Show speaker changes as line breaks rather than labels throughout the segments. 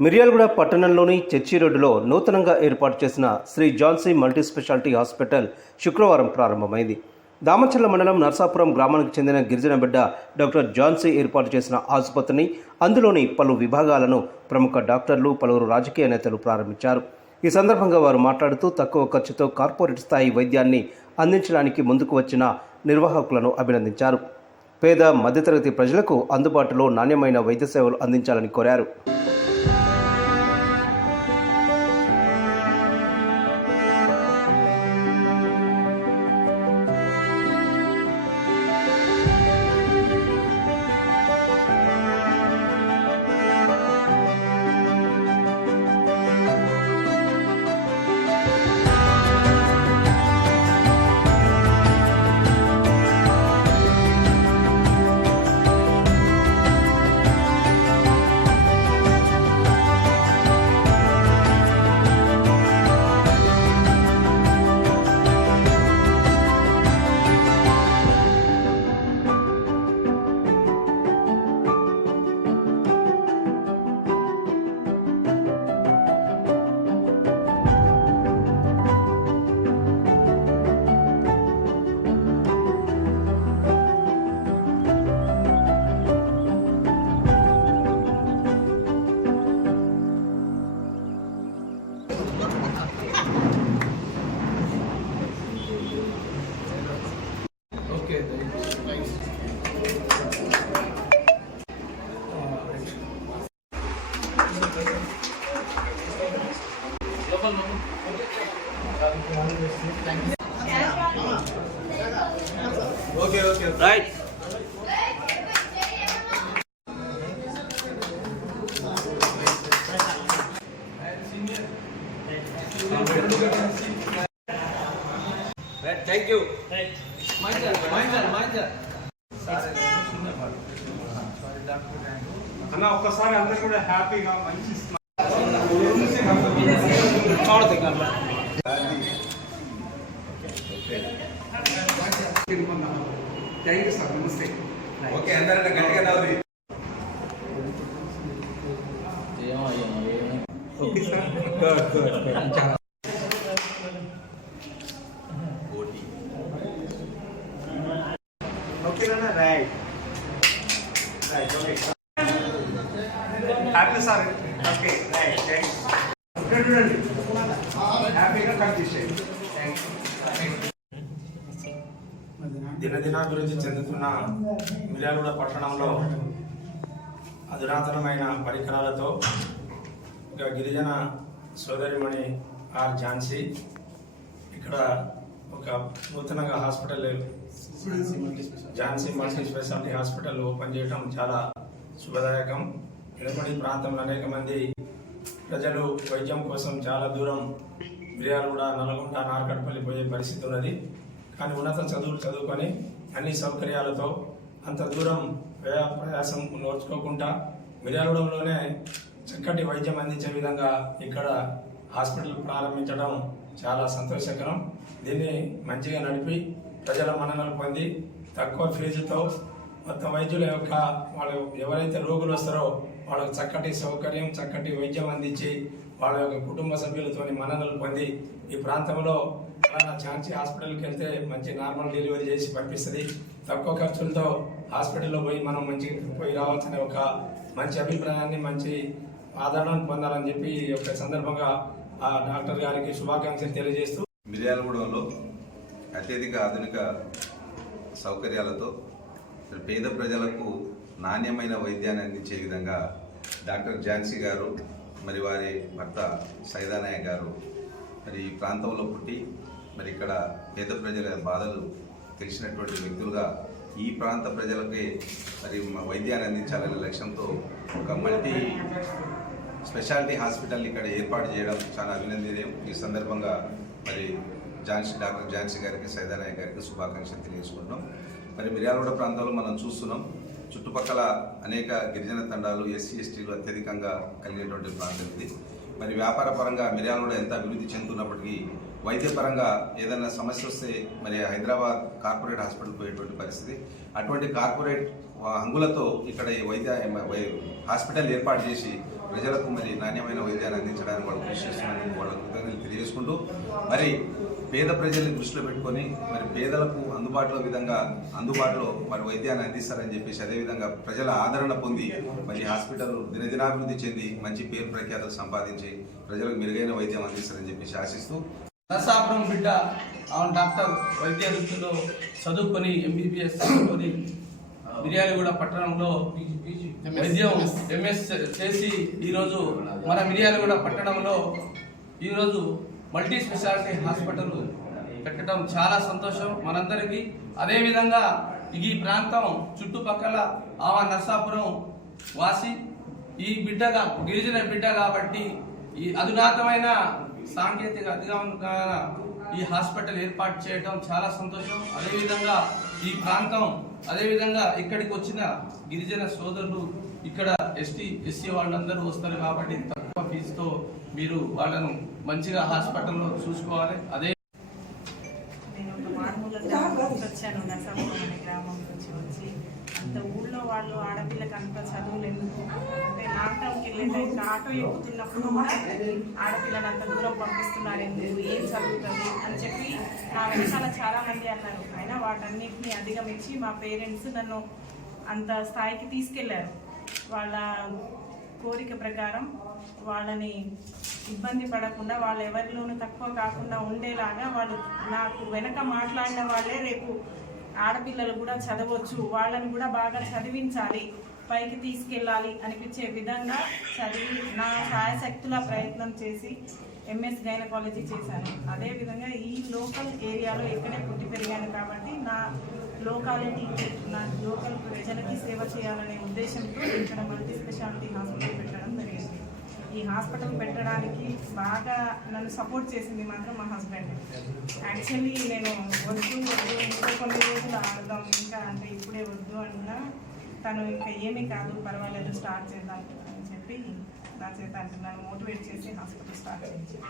మిర్యాలగూడ పట్టణంలోని చర్చి రోడ్డులో నూతనంగా ఏర్పాటు చేసిన Shri Jhansi multi speciality hospital శుక్రవారం ప్రారంభమైంది. దామచర్ల మండలం నర్సాపురం గ్రామానికి చెందిన గిరిజన బిడ్డ డాక్టర్ జాన్సీ ఏర్పాటు చేసిన ఆసుపత్రిని అందులోని పలు విభాగాలను ప్రముఖ డాక్టర్లు పలువురు రాజకీయ నేతలు ప్రారంభించారు. ఈ సందర్భంగా వారు మాట్లాడుతూ తక్కువ ఖర్చుతో కార్పొరేట్ స్థాయి వైద్యాన్ని అందించడానికి ముందుకు వచ్చిన నిర్వాహకులను అభినందించారు. పేద మధ్యతరగతి ప్రజలకు అందుబాటులో నాణ్యమైన వైద్య సేవలు అందించాలని కోరారు.
ఓకే థ్యాంక్ యూ
అన్న ఒక్కసారి అందరు కూడా హ్యాపీగా మంచి థ్యాంక్ యూ సార్ నమస్తే
ఓకే అందరంటే గట్టిగా నవ్వి
ఓకే సార్ గుడ్ గుడ్ ఓకేనా right right okay happy sir okay right thanks ఇక్కడ చూడండి హ్యాపీగా కట్ చేసేయండి దినదినాభివృద్ధి చెందుతున్న మిర్యాలగూడ పట్టణంలో అధునాతనమైన పరికరాలతో ఒక గిరిజన సోదరిమణి ఆర్ ఝాన్సీ ఇక్కడ ఒక నూతనంగా hospital Jhansi multi speciality hospital open చేయడం చాలా శుభదాయకం. వెనుకబడి ప్రాంతంలో అనేక మంది ప్రజలు వైద్యం కోసం చాలా దూరం మిర్యాలగూడ నల్గొండ నార్కట్పల్లి పోయే పరిస్థితి ఉన్నది. కానీ ఉన్నత చదువులు చదువుకొని అన్ని సౌకర్యాలతో అంత దూరం వ్యయ ప్రయాసం నోర్చుకోకుండా మిర్యాలగూడెంలోనే చక్కటి వైద్యం అందించే విధంగా ఇక్కడ హాస్పిటల్ ప్రారంభించడం చాలా సంతోషకరం. దీన్ని మంచిగా నడిపి ప్రజల మన్ననలు పొంది తక్కువ ఫీజుతో మొత్తం వైద్యుల యొక్క వాళ్ళు ఎవరైతే రోగులు వస్తారో వాళ్ళకు చక్కటి సౌకర్యం చక్కటి వైద్యం అందించి వాళ్ళ యొక్క కుటుంబ సభ్యులతోని మన్ననలు పొంది ఈ ప్రాంతంలో ఛాన్సీ హాస్పిటల్కి వెళ్తే మంచి నార్మల్ డెలివరీ చేసి పంపిస్తుంది. తక్కువ ఖర్చులతో హాస్పిటల్లో పోయి మనం మంచి పోయి రావాల్సిన ఒక మంచి అభిప్రాయాన్ని మంచి ఆదరణను పొందాలని చెప్పి ఈ యొక్క సందర్భంగా ఆ డాక్టర్ గారికి శుభాకాంక్షలు తెలియజేస్తూ
మిర్యాలగూడెంలో అత్యధిక ఆధునిక సౌకర్యాలతో పేద ప్రజలకు నాణ్యమైన వైద్యాన్ని అందించే విధంగా డాక్టర్ ఝాన్సీ గారు మరి వారి భర్త సైదానాయక్ గారు మరి ఈ ప్రాంతంలో పుట్టి మరి ఇక్కడ పేద ప్రజల బాధలు తెలిసినటువంటి వ్యక్తులుగా ఈ ప్రాంత ప్రజలకి మరి వైద్యాన్ని అందించాలనే లక్ష్యంతో ఒక మల్టీ స్పెషాలిటీ హాస్పిటల్ ఇక్కడ ఏర్పాటు చేయడం చాలా అభినందనీయం. ఈ సందర్భంగా మరి ఝాన్సీ డాక్టర్ ఝాన్సీ గారికి సైదానాయక్ గారికి శుభాకాంక్షలు తెలియజేసుకుంటున్నాం. మరి మిర్యాలగూడ ప్రాంతంలో మనం చూస్తున్నాం చుట్టుపక్కల అనేక గిరిజన తండాలు ఎస్సీ ఎస్టీలు అత్యధికంగా కలిగేటువంటి ప్రాంతం ఇది. మరి వ్యాపార పరంగా మిర్యాలగూడ ఎంత అభివృద్ధి చెందుతున్నప్పటికీ వైద్యపరంగా ఏదైనా సమస్య వస్తే మరి హైదరాబాద్ కార్పొరేట్ హాస్పిటల్ పోయేటువంటి పరిస్థితి. అటువంటి కార్పొరేట్ హంగులతో ఇక్కడ ఈ వైద్య వై- హాస్పిటల్ ఏర్పాటు చేసి ప్రజలకు మరి నాణ్యమైన వైద్యాన్ని అందించడానికి వాళ్ళు కృషి చేస్తున్నందుకు వాళ్ళ కృతజ్ఞతలు తెలియజేసుకుంటూ మరి పేద ప్రజల్ని దృష్టిలో పెట్టుకొని మరి పేదలకు అందుబాటులో విధంగా అందుబాటులో మరి వైద్యాన్ని అందిస్తారని చెప్పేసి అదేవిధంగా ప్రజల ఆదరణ పొంది మరి హాస్పిటల్ దినదినాభివృద్ధి చెంది మంచి పేరు ప్రఖ్యాతలు సంపాదించి ప్రజలకు మెరుగైన వైద్యం అందిస్తారని చెప్పేసి ఆశిస్తూ.
నరసాపురం బిడ్డ ఆమె డాక్టర్ వైద్య వృత్తిలో చదువుకొని ఎంబీబీఎస్ చదువుకొని మిర్యాలగూడ పట్టణంలో వైద్యం ఎంఎస్ చేసి ఈరోజు మన మిర్యాలగూడ పట్టణంలో ఈరోజు మల్టీ స్పెషాలిటీ హాస్పిటల్ పెట్టడం చాలా సంతోషం మనందరికీ. అదేవిధంగా ఈ ప్రాంతం చుట్టుపక్కల ఆమె నరసాపురం వాసి ఈ బిడ్డగా గిరిజన బిడ్డ కాబట్టి ఈ అధునాతమైన సాంకేతిక అధిగమన ఈ హాస్పిటల్ ఏర్పాటు చేయడం చాలా సంతోషం. అదేవిధంగా ఈ ప్రాంతం అదేవిధంగా ఇక్కడికి వచ్చిన గిరిజన సోదరులు ఇక్కడ ఎస్టీ ఎస్సీ వాళ్ళందరూ వస్తారు కాబట్టి తక్కువ ఫీజుతో మీరు వాళ్ళను మంచిగా హాస్పిటల్లో చూసుకోవాలి. అదే
వచ్చాను. నరసాపురం అనే గ్రామం నుంచి వచ్చి అంత ఊళ్ళో వాళ్ళు ఆడపిల్లకి అంత చదువులు ఎందుకు? అంటే ఆటో ఎక్కుతున్నప్పుడు కూడా ఆడపిల్లని అంత దూరం పంపిస్తున్నారు ఎందుకు? ఏం చదువుతుంది అని చెప్పి నా వెనకాల చాలామంది అన్నారు. అయినా వాటన్నిటిని అధిగమించి మా పేరెంట్స్ నన్ను అంత స్థాయికి తీసుకెళ్ళారు. వాళ్ళ కోరిక ప్రకారం వాళ్ళని ఇబ్బంది పడకుండా వాళ్ళు ఎవరిలోనూ తక్కువ కాకుండా ఉండేలాగా వాళ్ళు నాకు వెనక మాట్లాడిన వాళ్ళే రేపు ఆడపిల్లలు కూడా చదవచ్చు వాళ్ళని కూడా బాగా చదివించాలి పైకి తీసుకెళ్ళాలి అనిపించే విధంగా చదివి నా సాయశక్తుల ప్రయత్నం చేసి ఎంఎస్ గైనకాలజీ చేశాను. అదేవిధంగా ఈ లోకల్ ఏరియాలో ఇక్కడే పుట్టి పెరిగాను కాబట్టి నా లోకాలిటీ నా లోకల్ ప్రజలకి సేవ చేయాలనే ఉద్దేశంతో ఇక్కడ మల్టీ స్పెషాలిటీ హాస్పిటల్ పెట్టడం జరిగింది. ఈ హాస్పిటల్ పెట్టడానికి బాగా నన్ను సపోర్ట్ చేసింది మాత్రం మా హస్బెండ్. యాక్చువల్లీ నేను వద్దు వద్దు ఇంకా కొన్ని రోజులు ఆడదాం ఇంకా అంటే ఇప్పుడే వద్దు అన్నా తను ఇంకా ఏమీ కాదు పర్వాలేదు స్టార్ట్ చేద్దాం అని చెప్పి నా చేత నన్ను మోటివేట్ చేసి హాస్పిటల్ స్టార్ట్ చేయించాను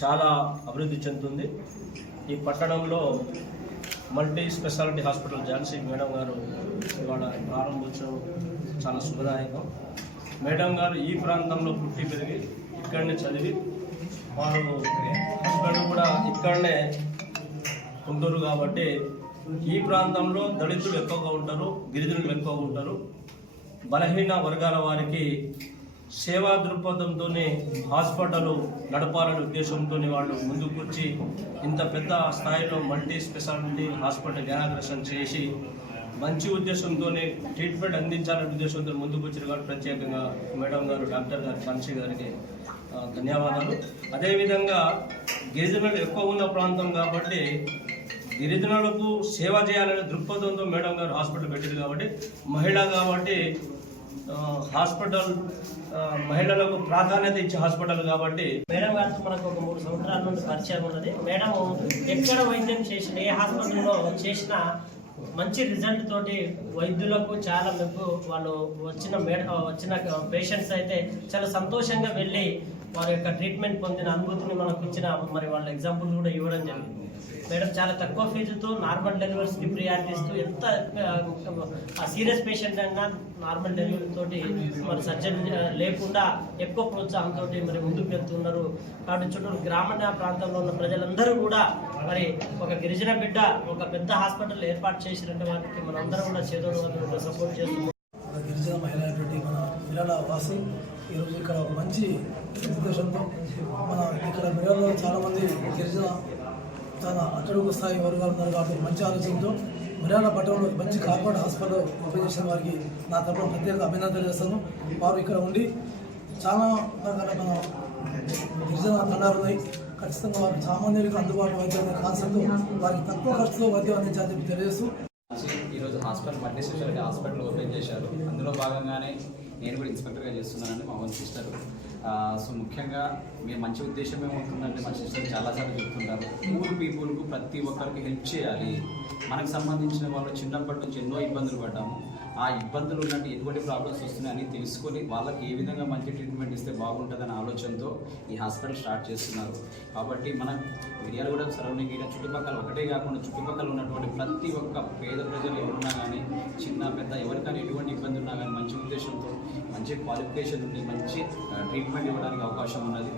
చాలా అభివృద్ధి చెందుతుంది. ఈ పట్టణంలో multi speciality hospital Jhansi madam గారు ఇవాళ ప్రారంభించడం చాలా శుభదాయకం. మేడం గారు ఈ ప్రాంతంలో పుట్టి పెరిగి ఇక్కడనే చదివి వారు హస్బెండ్ కూడా ఇక్కడనే ఉంటారు కాబట్టి ఈ ప్రాంతంలో దళితులు ఎక్కువగా ఉంటారు గిరిజనులు ఎక్కువగా ఉంటారు. బలహీన వర్గాల వారికి సేవా దృక్పథంతోనే హాస్పిటల్ నడపాలనే ఉద్దేశంతో వాళ్ళు ముందుకు వచ్చి ఇంత పెద్ద స్థాయిలో మల్టీ స్పెషాలిటీ హాస్పిటల్ ఇనాగ్రేషన్ చేసి మంచి ఉద్దేశంతోనే ట్రీట్మెంట్ అందించాలనే ఉద్దేశంతో ముందుకు వచ్చిన కాబట్టి ప్రత్యేకంగా మేడం గారు డాక్టర్ గారు కాంక్షి గారికి ధన్యవాదాలు. అదేవిధంగా గిరిజనులు ఎక్కువ ఉన్న ప్రాంతం కాబట్టి గిరిజనులకు సేవ చేయాలనే దృక్పథంతో మేడం గారు హాస్పిటల్ పెట్టారు కాబట్టి మహిళ కాబట్టి హాస్పిటల్ మహిళలకు ప్రాధాన్యత ఇచ్చే హాస్పిటల్ కాబట్టి.
మేడం గారితో మనకు ఒక మూడు సంవత్సరాల నుండి పరిచయం ఉన్నది. మేడం ఎక్కడ వైద్యం చేసిన ఏ హాస్పిటల్లో చేసినా మంచి రిజల్ట్ తోటి వైద్యులకు చాలా మెప్పు వాళ్ళు వచ్చిన మేడ వచ్చిన పేషెంట్స్ అయితే చాలా సంతోషంగా వెళ్ళి వారి యొక్క ట్రీట్మెంట్ పొందిన అనుభూతిని మనకు ఇచ్చిన మరి వాళ్ళ ఎగ్జాంపుల్ కూడా ఇవ్వడం జరిగింది. మేడం చాలా తక్కువ ఫీజుతో నార్మల్ డెలివరీస్కి ప్రియారిటీ ఇస్తూ ఎంత సీరియస్ పేషెంట్ అయినా నార్మల్ డెలివరీ తోటి మరి సర్జన్ లేకుండా ఎక్కువ ప్రోత్సాహంతో మరి ముందుకు వెళ్తున్నారు. కాబట్టి చుట్టూ గ్రామీణ ప్రాంతంలో ఉన్న ప్రజలందరూ కూడా మరి ఒక గిరిజన బిడ్డ ఒక పెద్ద హాస్పిటల్ ఏర్పాటు చేసినట్టు వారికి మనందరం కూడా చేదోడు సపోర్ట్
చేస్తున్నాం. గిరిజన మహిళ మన పిల్లల వాసి ఈరోజు ఇక్కడ ఒక మంచి ఉద్దేశంతో మన ఇక్కడ మిర్యాలలో చాలామంది గిరిజన చాలా అట్టడుగు స్థాయి వర్గాలు ఉన్నారు కాబట్టి మంచి ఆలోచనతో మిరాల పట్టణంలో మంచి కార్పొరేట్ హాస్పిటల్ ఓపెన్ చేసిన వారికి నా తరపున ప్రత్యేక అభినందనలు చేస్తాను వారు ఇక్కడ ఉండి చాలా రకాల మన గిరిజన తండాలు ఉన్నాయి. ఖచ్చితంగా వారు సామాన్యులకు అందుబాటు వైద్యం అనే కాన్సెప్ట్ వారికి తక్కువ ఖర్చులో వైద్యం అందించాలని చెప్పి తెలియజేస్తూ
ఈరోజు hospital multi speciality hospital open చేశారు. అందులో భాగంగానే నేను కూడా ఇన్స్పెక్టర్గా చేస్తున్నానని మా ఓన్ సిస్టర్ సో ముఖ్యంగా మీ మంచి ఉద్దేశం ఏమవుతుందంటే మా సిస్టర్ చాలాసార్లు చెప్తుంటారు పూర్ పీపుల్కు ప్రతి ఒక్కరికి హెల్ప్ చేయాలి. మనకు సంబంధించిన వాళ్ళు చిన్నప్పటి నుంచి ఎన్నో ఇబ్బందులు పడ్డాము. ఆ ఇబ్బందులు ఉన్నట్టు ఎటువంటి ప్రాబ్లమ్స్ వస్తున్నాయని తెలుసుకొని వాళ్ళకి ఏ విధంగా మంచి ట్రీట్మెంట్ ఇస్తే బాగుంటుందనే ఆలోచనతో ఈ హాస్పిటల్ స్టార్ట్ చేస్తున్నారు. కాబట్టి మన మిర్యాలగూడ సరౌండింగ్ ఏరియా చుట్టుపక్కల ఒకటే కాకుండా చుట్టుపక్కల ఉన్నటువంటి ప్రతి ఒక్క పేద ప్రజలు ఎవరున్నా కానీ చిన్న పెద్ద ఎవరికైనా ఎటువంటి ఇబ్బంది ఉన్నా కానీ మంచి ఉద్దేశంతో మంచి క్వాలిఫికేషన్ ఉండి మంచి ట్రీట్మెంట్ ఇవ్వడానికి అవకాశం ఉన్నది.